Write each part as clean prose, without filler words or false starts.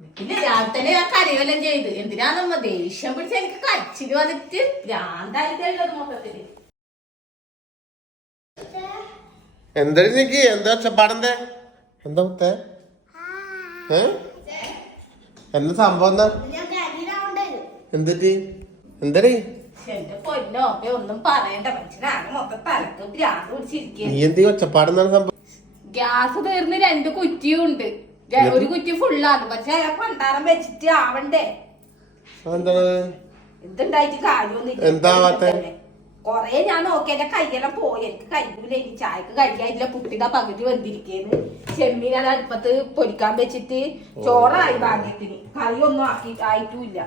പിന്നെ രാവിലെ തന്നെ ഞാൻ കരയെല്ലാം ചെയ്ത് എന്തിനാന്നമ്മ ദേഷ്യം പിടിച്ച എനിക്ക് കരച്ചില് വന്നിട്ട് ഭ്രാന്തായിട്ടുള്ളത് മൊത്തത്തില്. എന്താ നീക്ക് എന്താ ഒച്ചപ്പാടെന്താ എന്താ മുത്തേ എന്താ സംഭവം എന്താ എന്തിട്ട് എന്താ എന്റെ പൊന്നോ ഒന്നും പറയണ്ട മനുഷ്യനാണ് മൊത്തം തലക്ക് ഭ്രാന്ത് പിടിച്ചിരിക്കുക. നീ എന്ത് ഒച്ചപ്പാടെന്താണ് സംഭവം? ഗ്യാസ് തീർന്ന് 2 കുറ്റിയും ഉണ്ട്. ഒരു കുറ്റി ഫുള്ളാണ്. പക്ഷെ പണ്ടാരം വെച്ചിട്ട് ആവണ്ടേ. എന്തുണ്ടായിട്ട് കാര്യമൊന്നും കൊറേ ഞാൻ നോക്കി എന്റെ കൈയെല്ലാം പോയി. എനിക്ക് കഴിയൂല. എനിക്ക് ചായക്ക് കഴിക്കാതില്ല. പുട്ടിയുടെ പകുതി വന്നിരിക്കേന്ന്. ചെമ്മീൻ അടുപ്പത്ത് പൊരിക്കാൻ വെച്ചിട്ട് ചോറായി ഭാഗ്യത്തിന്. കറിയൊന്നും ആയിട്ടുമില്ല.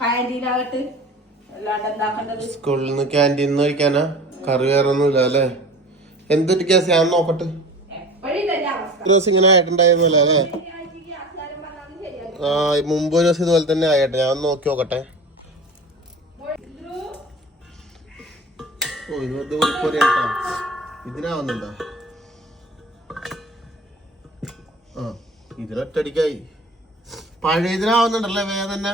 കാന്റീനാകട്ട് അല്ലാണ്ട് എന്താക്കണ്ടത്. സ്കൂളിൽ നിന്ന് ക്യാൻറ്റീൻ കഴിക്കാനാ? കറി വേറെ ഒന്നുമില്ല അല്ലേ? എന്തൊരു ഗ്യാസ് ഞാൻ നോക്കട്ടെ. ഇങ്ങനെ ആയിട്ടുണ്ടായിരുന്നല്ലേ അല്ലേ? മുമ്പ് ഒരു ദിവസം ഇതുപോലെ തന്നെ ആയിട്ട് ഞാൻ നോക്കി നോക്കട്ടെ. ഓ ഇത് ഇതിനാവുന്നുണ്ടോ? ആ ഇതിനൊറ്റടിക്കായി. പഴയ ഇതിനാവുന്നുണ്ടല്ലേ വേദന?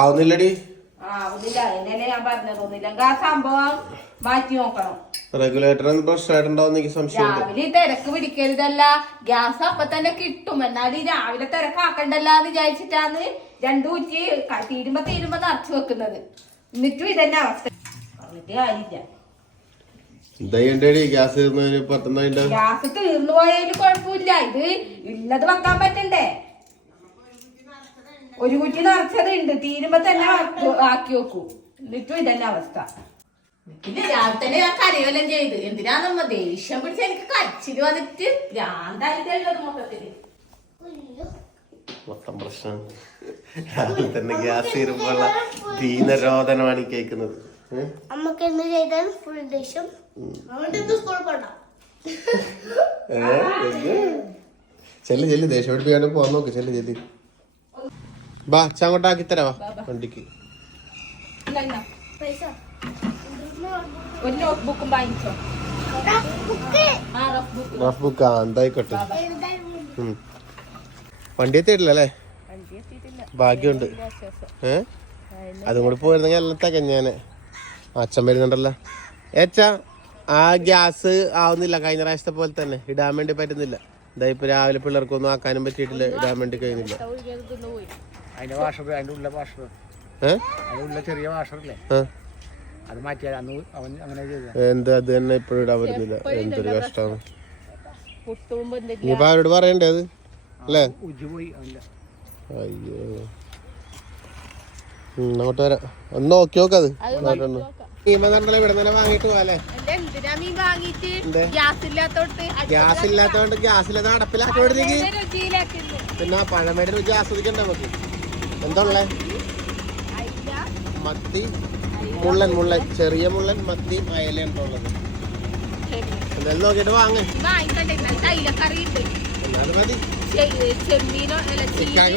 ആവുന്നില്ലടി. ഞാൻ പറഞ്ഞതൊന്നുമില്ല. ആ സംഭവം മാറ്റി നോക്കണം. റെഗുലേറ്ററിന് പ്രശ്നമായിട്ടുണ്ടാവും സംശയം. രാവിലെ തിരക്ക് പിടിക്കരുതല്ല. ഗ്യാസ് അപ്പൊ തന്നെ കിട്ടും. എന്നാലും രാവിലെ തിരക്കാക്കണ്ടല്ലോ എന്ന് വിചാരിച്ചിട്ടാണ് 2 കുറ്റി തീരുമ്പോ നിറച്ചു വെക്കുന്നത്. എന്നിട്ടും ഇതന്നെ അവസ്ഥ. എന്നിട്ട് കാര്യമില്ല. ഗ്യാസ് തീർന്നു പോയാലും കുഴപ്പമില്ല. ഇത് ഉള്ളത് വെക്കാൻ പറ്റണ്ടേ? ഒരു കുറ്റി നിറച്ചത് ഉണ്ട്. തീരുമ്പോ തന്നെ ആക്കി വെക്കൂ. എന്നിട്ടും ഇതന്നെ അവസ്ഥ. പിന്നെ രാവിലെ തന്നെ ഞാൻ കരയെല്ലാം ചെയ്ത് എന്തിനാന്നമ്മ ദേഷ്യം പിടിച്ച എനിക്ക് കരച്ചില് വന്നിട്ട് ഭ്രാന്തായിട്ടുള്ളത് മൊത്തത്തില്. മൊത്തം പ്രശ്നം രാവിലെ തന്നെ ഗ്യാസ് തീരുമ്പോഴുള്ള ദീനരോധനമാണ് ഈ കേൾക്കുന്നത്. ചെല്ലു ദേഷ്യം പിടിപ്പിക്കാണ്ട് പോവാൻ നോക്ക്. ചെല്ലു ബാ അങ്ങോട്ടാക്കി തരാ വണ്ടിക്ക്. റഫ് ബുക്കാ എന്തായിക്കോട്ടെ. വണ്ടി എത്തിയിട്ടില്ല അല്ലേ? ഭാഗ്യമുണ്ട്. അതും കൂടി പോയിരുന്നെങ്കിൽ എല്ലാം തികഞ്ഞാനെ. അച്ഛൻ വരുന്നുണ്ടല്ലോ. ഏച്ചാ ആ ഗ്യാസ് ആവുന്നില്ല. കഴിഞ്ഞ പ്രാവശ്യത്തെ പോലെ തന്നെ ഇടാൻ വേണ്ടി പറ്റുന്നില്ല. ഇതാ ഇപ്പൊ രാവിലെ പിള്ളേർക്കൊന്നും ആക്കാനും പറ്റിയിട്ടില്ല. ഇടാൻ വേണ്ടി കഴിയുന്നില്ല. എന്ത് അത് തന്നെ ഇപ്പോഴും ഇടാൻ പറ്റുന്നില്ല. എന്തൊരു കഷ്ടമാണ്. ഇനിയിപ്പോ അവരോട് പറയണ്ടേ അത് അല്ലേ? അയ്യോ അങ്ങോട്ട് വരാം. ഒന്ന് നോക്കി നോക്കത്. ഇവിടെ തന്നെ വാങ്ങിട്ട് പോവാല്ലേ? ഗ്യാസ് ഇല്ലാത്തോണ്ട് ഗ്യാസില്ലാത്ത അടപ്പിലാക്കി. പിന്നെ പഴമയുടെ രുചി ആസ്വദിക്കണ്ടേ നമുക്ക്? എന്താ ഉള്ളേ? മത്തി, മുള്ളൻ ചെറിയ മുള്ളൻ, മത്തി, അയലാണ് ഉള്ളത്. എന്തായാലും നോക്കിട്ട് വാങ്ങ. എന്നാലും മതി.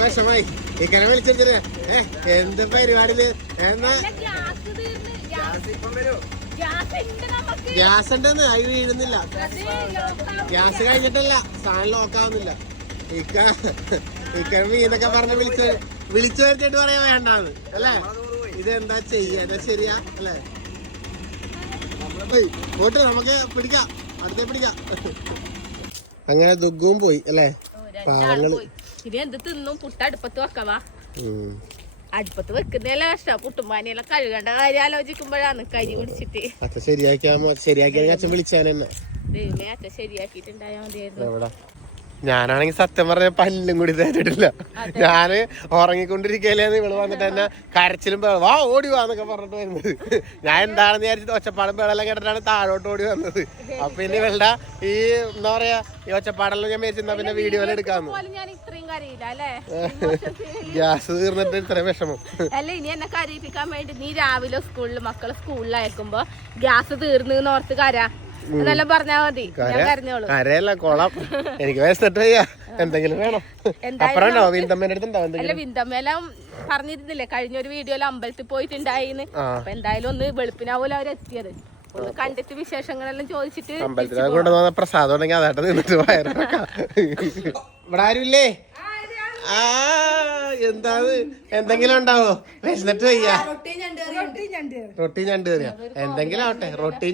വിഷമായി ഇക്കനെ വിളിച്ചിട്ട് എന്ത് പരിപാടിയില് എന്നാ ഗ്യാസ് ഉണ്ടെന്ന് അരി വീഴുന്നില്ല. ഗ്യാസ് കഴിഞ്ഞിട്ടല്ല, സാധനം ലോക്കാവുന്നില്ല. ഇക്ക മീനൊക്കെ പറഞ്ഞ് വിളിച്ചു വരുത്തിട്ട് പറയാൻ വേണ്ടാന്ന് അല്ലേ? ഇതെന്താ ചെയ്യാ? ശരിയാ അല്ലേ? പോട്ട് നമുക്ക് പിടിക്കാം, അടുത്തേ പിടിക്കാം. അങ്ങനെ ദുഃഖവും പോയി അല്ലേ? പാവങ്ങള് തിന്നും. പുട്ട് അടുപ്പത്ത് വെക്കവാ. അടുപ്പത്ത് വെക്കുന്നതല്ല കഷ്ടം. പുട്ടുമ്പാനിയെല്ലാം കഴുകേണ്ട കാര്യം ആലോചിക്കുമ്പോഴാണ് കരി പിടിച്ചിട്ട്. അച്ഛൻ ശരിയാക്കിയ അച്ഛൻ വിളിച്ചാനെന്നെ. ദൈവമേ അച്ഛൻ ശരിയാക്കിട്ടുണ്ടായാ മതിയായിരുന്നു. ഞാനാണെങ്കിൽ സത്യം പറഞ്ഞ പല്ലും കൂടി തേച്ചിട്ടില്ല. ഞാന് ഉറങ്ങിക്കൊണ്ടിരിക്കലേന്ന് ഇവള് വന്നിട്ട് തന്നെ കരച്ചിലും വാ ഓടി വാന്നൊക്കെ പറഞ്ഞിട്ട് വരുന്നത്. ഞാൻ എന്താണെന്ന് വിചാരിച്ചിട്ട് ഒച്ചപ്പാടും പേളെല്ലാം കേട്ടിട്ടാണ് താഴോട്ട് ഓടി വന്നത്. അപ്പൊ പിന്നെ ഇവളുടെ ഈ എന്താ പറയാ ഈ ഒച്ചപ്പാടെല്ലാം ഞാൻ മേടിച്ചിരുന്ന പിന്നെ വീഡിയോയിൽ എടുക്കാന്ന്. ഗ്യാസ് തീർന്നിട്ട് ഇത്ര വിഷമം അല്ല. ഇനി എന്നെ കരയിപ്പിക്കാൻ വേണ്ടി നീ രാവിലെ മക്കളെ സ്കൂളിൽ അയക്കുമ്പോ ഗ്യാസ് തീർന്നു ഓർത്ത് കരാ എന്നെല്ലാം പറഞ്ഞാ മതി. കരയല്ല കൊളം. എനിക്ക് വയസ്സിട്ട് വയ്യ. എന്തെങ്കിലും വേണം. അല്ല വിന്തമ്മേലും പറഞ്ഞിരുന്നില്ലേ കഴിഞ്ഞൊരു വീഡിയോയിൽ അമ്പലത്തിൽ പോയിട്ടുണ്ടായിന്ന്. അപ്പൊ എന്തായാലും ഒന്ന് വെളുപ്പിനാവൂല അവരെത്തിയത്. ഒന്ന് കണ്ടിട്ട് വിശേഷങ്ങളെല്ലാം ചോദിച്ചിട്ട് അമ്പലത്തിലൊക്കെ കൊണ്ടുവന്ന പ്രസാദം ഉണ്ടെങ്കിൽ അതായിട്ട് നിന്നിട്ട് വയറൊക്കെ. ഇവിടെ ആരുമില്ലേ? ആ എന്താണ് എന്തെങ്കിലും ഉണ്ടാവോ? വിശന്നിട്ട് വയ്യ. റൊട്ടി ഞണ്ട് കറിയോ? എന്തെങ്കിലും ആവട്ടെ. റൊട്ടി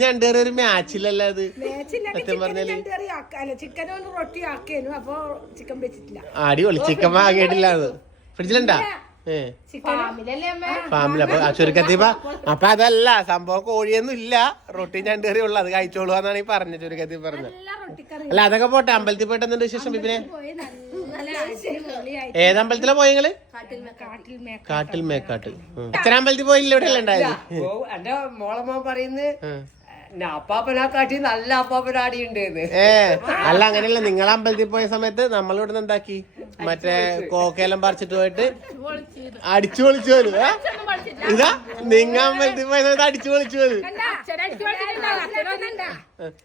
ഞണ്ട് കറി ഒരു മാച്ചില്ലല്ലോ അത്. സത്യം പറഞ്ഞാല് അടിപൊളി. ചിക്കൻ വാങ്ങിയിട്ടില്ല അത്. ഫ്രിഡ്ജിലുണ്ടാ? ഫാമിലി. അപ്പൊ ചുരുക്കത്തിപ്പ അപ്പൊ അതല്ല സംഭവം, കോഴിയൊന്നും ഇല്ല, റൊട്ടി ഞണ്ട് കറി ഉള്ളു. അത് കഴിച്ചോളൂ എന്നാണ് ഈ പറഞ്ഞത്. ചുരുക്കത്തി പറഞ്ഞത്. അല്ല അതൊക്കെ പോട്ടെ. അമ്പലത്തിൽ പോയിട്ട് എന്തുണ്ട് വിശേഷം പിന്നെ? ഏതമ്പലത്തിലാ പോയെങ്കില്? കാട്ടിൽ മേക്കാട്ട്. അച്ഛൻ അമ്പലത്തിൽ പോയില്ല? ഇവിടെ അല്ലേ ഉണ്ടായത്? എന്റെ മോളമ്മ പറയുന്നത് അപ്പാപ്പനാക്കാട്ടി നല്ല അപ്പാപ്പനാടിയുണ്ട്. അല്ല അങ്ങനെയല്ല. നിങ്ങൾ അമ്പലത്തിൽ പോയ സമയത്ത് നമ്മളിവിടെ നിന്ന് എന്താക്കി? മറ്റേ കോക്കയെല്ലാം പറിച്ചിട്ട് പോയിട്ട് അടിച്ചു പൊളിച്ചു പോലും. ഇതാ നിങ്ങ അമ്പലത്തിൽ പോയ സമയത്ത് അടിച്ചു പൊളിച്ചു പോലും.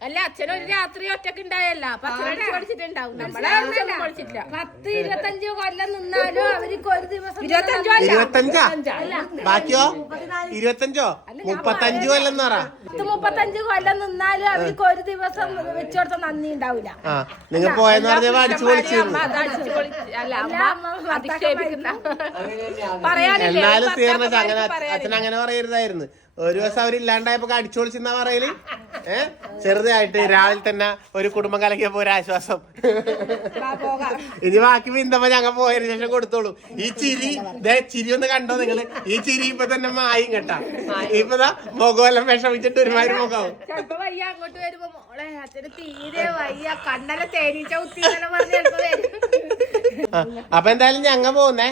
അല്ല അച്ഛനൊരു രാത്രി ഒറ്റക്ക് ഉണ്ടായല്ല. 10-25 കൊല്ലം നിന്നാലും അവർക്ക് ഒരു ദിവസം 25 ബാക്കിയോ? 25 35 കൊല്ലം എന്ന് പറ. 35 കൊല്ലം നിന്നാലും അവർക്ക് ഒരു ദിവസം വെച്ചോടത്ത നന്ദി ഉണ്ടാവില്ല. നിങ്ങൾ പോയെന്ന് പറഞ്ഞപ്പോ അടിച്ചു പൊളിച്ചു. എന്നാലും തീർന്നിട്ട് അങ്ങനെ അച്ഛൻ അങ്ങനെ പറയരുതായിരുന്നു. ഒരു ദിവസം അവരില്ലാണ്ടായപ്പോ അടിച്ചു പൊളിച്ചെന്നാ പറയല്. ചെറുതായിട്ട് രാവിലെ തന്നെ ഒരു കുടുംബം കലക്കിയപ്പോ ഒരു ആശ്വാസം. ഇനി ബാക്കി പിന്തപ്പോ ഞങ്ങൾ പോയതിനു ശേഷം കൊടുത്തോളൂ. ഈ ചിരി ഒന്ന് കണ്ടോ നിങ്ങള്? ഈ ചിരി ഇപ്പൊ തന്നെ മായും കേട്ടാ. ഇപ്പതാ മുഖമെല്ലാം വിഷമിച്ചിട്ട് ഒരുമാതിരി മുഖാവും. ചിലപ്പോ വയ്യ അങ്ങോട്ട് വരുമ്പോ മോളെ അച്ഛന് തീരെ വയ്യ, കണ്ണല തേനീച്ച കുത്തിയെല്ലാം പറഞ്ഞ അപ്പൊ എന്തായാലും ഞങ്ങൾ പോകുന്നേ.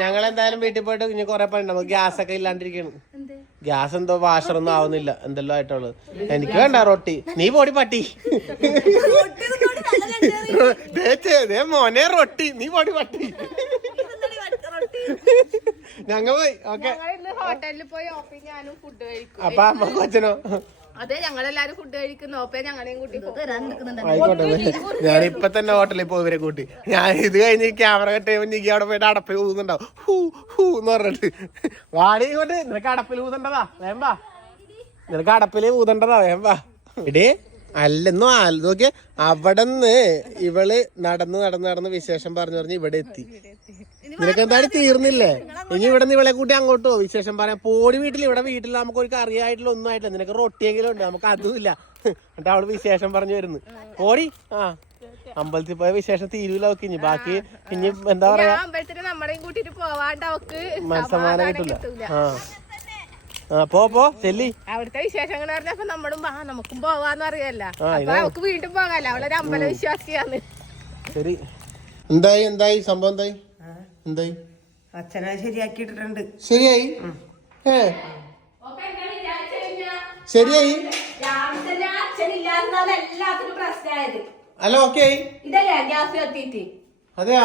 ഞങ്ങൾ എന്തായാലും വീട്ടിൽ പോയിട്ട് ഇനി കൊറേ പണി. നമുക്ക് ഗ്യാസ് ഒക്കെ ഇല്ലാണ്ടിരിക്കണം. ഗ്യാസ് എന്തോ വാഷറൊന്നും ആവുന്നില്ല. എന്തെല്ലോ ആയിട്ടുള്ളത്. എനിക്ക് വേണ്ട റൊട്ടി. നീ പോടി പട്ടി. മോനെ റൊട്ടി. നീ പോടി പട്ടി. ഞങ്ങൾ പോയി. ഓക്കെ. ഹോട്ടലിൽ പോയി ഓപ്പി ഞാനും ഫുഡ് കഴിക്കും. അപ്പൊ അമ്മ കൊച്ചനോ? അതെ ഞങ്ങളെല്ലാരും ഫുഡ് കഴിക്കുന്നു. ഓപ്പേ ഞങ്ങളെയും കൂട്ടി ആയിക്കോട്ടെ. ഞാൻ ഇപ്പൊ തന്നെ ഹോട്ടലിൽ പോയി ഇവരെ കൂട്ടി. ഞാൻ ഇത് കഴിഞ്ഞ് ക്യാമറ കട്ട് ചെയ്യുമ്പോ എനിക്ക് അവിടെ പോയിട്ട് അടപ്പിൽ ഊതുന്നുണ്ടാവും. ഹൂ ഹൂ എന്ന് പറഞ്ഞിട്ട് വാടി കൊണ്ട് നിനക്ക് അടപ്പിൽ ഊതണ്ടതാ വേമ്പാ. നിനക്ക് അടപ്പില് ഊതണ്ടതാ വേമ്പാ. ഇടേ അല്ലെന്നോ നോക്കിയ അവിടെന്ന് ഇവള് നടന്ന് വിശേഷം പറഞ്ഞ് ഇവിടെ എത്തി. നിനക്ക് എന്താണ് തീർന്നില്ലേ? ഇനി ഇവിടെ നിന്ന് ഇവളെ കൂട്ടി അങ്ങോട്ട് പോകും വിശേഷം പറയാം. പോടി വീട്ടിൽ നമുക്ക് ഒരു കറിയായിട്ടുള്ള ഒന്നും ആയിട്ടില്ല. നിനക്ക് റൊട്ടിയെങ്കിലും ഉണ്ട്, നമുക്ക് അതുമില്ല. എന്നിട്ട് അവള് വിശേഷം പറഞ്ഞു വരുന്നു. പോടി. അമ്പലത്തിൽ പോയ വിശേഷം തീരൂല. അവക്ക് ഇനി ബാക്കി ഇനി എന്താ പറയാ നമ്മളെയും കൂട്ടിട്ട് പോവാണ്ട് അവക്ക് മനസ്സമാനം കിട്ടില്ല. പോ ചെല്ലി. അവിടുത്തെ വിശേഷങ്ങൾ പറഞ്ഞപ്പോ നമ്മളും നമുക്കും പോവാന്ന് അറിയല്ല. അപ്പൊ അവക്ക് വീണ്ടും പോകാല്ല. അവളൊരു അമ്പല വിശ്വാസിയാന്ന്. ശരി. എന്തായി സംഭവം? എന്തായി? അച്ഛനെ ശരിയാക്കിയിട്ടുണ്ട്. ശരിയായി? ശരിയായി? അല്ല ഓക്കെ ഇതല്ലേ ഗ്യാസ് കത്തിയിട്ട്. അതെയാ?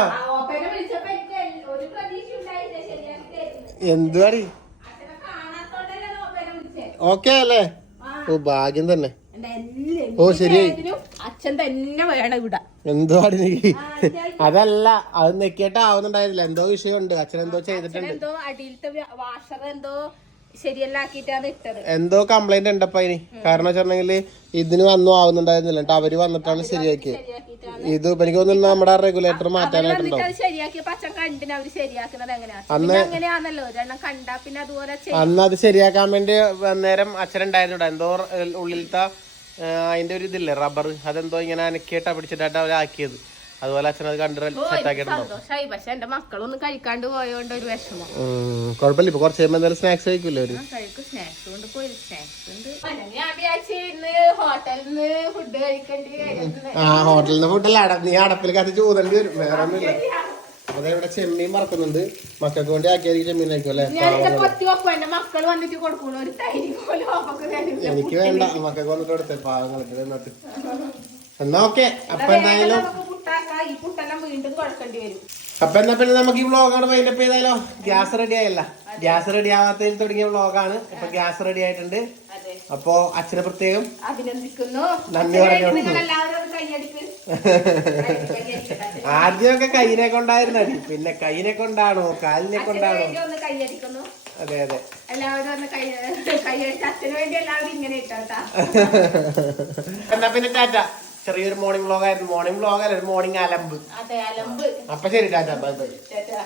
എന്തുവാടി? ഓക്കെ അല്ലേ? ഓ ഭാഗ്യം തന്നെ. ഓ ശരിയായി. അച്ഛൻ തന്നെ വേണം ഇവിടെ. എന്തുവാടി നീ? അതല്ല അത് നെക്കിയിട്ട് ആവുന്നുണ്ടായിരുന്നില്ല. എന്തോ വിഷയമുണ്ട്. അച്ഛൻ എന്തോ ചെയ്തിട്ടുണ്ട്. എന്തോ അടിയിലത്തെ വാഷർ എന്തോ ശരിയല്ലാക്കിട്ടാണ് ഇട്ടത്. എന്തോ കംപ്ലൈന്റ് ഉണ്ടപ്പ അതിന്. കാരണം വെച്ചിട്ടുണ്ടെങ്കിൽ ഇതിന് ആവുന്നുണ്ടായിരുന്നില്ല. എന്നിട്ട് അവര് വന്നിട്ടാണ് ശരിയാക്കിയത്. ഇത് എനിക്ക് തോന്നുന്നു നമ്മുടെ റെഗുലേറ്റർ മാറ്റാനായിട്ടുണ്ടോ? അന്ന് അത് ശരിയാക്കാൻ വേണ്ടി നേരം അച്ഛനുണ്ടായിരുന്നു. എന്തോ ഉള്ളിലത്തെ അതിന്റെ ഒരു ഇതില്ലേ റബ്ബർ, അതെന്തോ ഇങ്ങനെ അനക്കിയിട്ടാ പിടിച്ചിട്ടായിട്ട് അവരാക്കിയത്. അതുപോലെ അച്ഛൻ അത് കണ്ടു സെറ്റാക്കിയിട്ടുണ്ടോ? പക്ഷെ എന്റെ മക്കളൊന്നും കഴിക്കാണ്ട് പോയോണ്ട് ഒരു വിഷമം. കുഴപ്പമില്ല. ഇപ്പൊ കുറച്ച് കഴിയുമ്പോ എന്തായാലും സ്നാക്സ് കഴിക്കൂല്ലേ അവര്? സ്നാക്സ് കൊണ്ട് പോയി. സ്നാക്സ് ഉണ്ട്. ഞാൻ വിചാരിച്ചു ഹോട്ടലിൽ നിന്ന് ഫുഡ് കഴിക്കേണ്ടി. ഹോട്ടലിൽ നിന്ന് ഫുഡല്ല, നീ അടപ്പിൽ കത്തിച്ച് ഊതേണ്ടി വരും. വേറെ ഒന്നുമില്ല. അതെ ഇവിടെ ചെമ്മീൻ മറക്കുന്നുണ്ട്. മക്കൾക്ക് വേണ്ടി ആക്കിയായിരിക്കും ചെമ്മീൻ ആയിരിക്കും അല്ലെ? മക്കൾ വന്നിട്ട് കൊടുക്കുള്ളൂ. ഒരു തൈര് പോലും എനിക്ക് വേണ്ട. മക്കൾക്ക് വന്നിട്ട് കൊടുത്തേ പാവങ്ങൾക്ക് എന്നിട്ട്. എന്നാ ഓക്കെ. അപ്പൊ എന്തായാലും അപ്പൊ എന്നാ പിന്നെ നമുക്ക് ഈ വ്ളോഗാണ് വൈൻഡപ്പ് ചെയ്താലോ? ഗ്യാസ് റെഡി ആയല്ല? ഗ്യാസ് റെഡി ആവാത്തതിൽ തുടങ്ങിയ വ്ളോഗാണ്. ഇപ്പൊ ഗ്യാസ് റെഡി ആയിട്ടുണ്ട്. അപ്പൊ അച്ഛനെ പ്രത്യേകം അഭിനന്ദിക്കുന്നു. നന്ദി പറഞ്ഞു. ആദ്യമൊക്കെ കൈനെ കൊണ്ടായിരുന്നു അടി, പിന്നെ കൈനെ കൊണ്ടാണോ കാലിനെ കൊണ്ടാണോ? അതെ അതെ എല്ലാവരും ഒന്ന് കൈയടിച്ച് അച്ഛന് വേണ്ടി എല്ലാവരും ഇങ്ങനെ ഇട്ടോട്ടാ. എന്നാ പിന്നെ ടാറ്റ. ചെറിയൊരു മോർണിംഗ് വ്ലോഗ് ആയിരുന്നു. മോർണിംഗ് വ്ലോഗ് അല്ല, ഒരു മോർണിംഗ് അലമ്പ്. അതെ, അലമ്പ്. അപ്പൊ ശരി, ടാറ്റ, ബൈ ബൈ. ചേട്ടാ.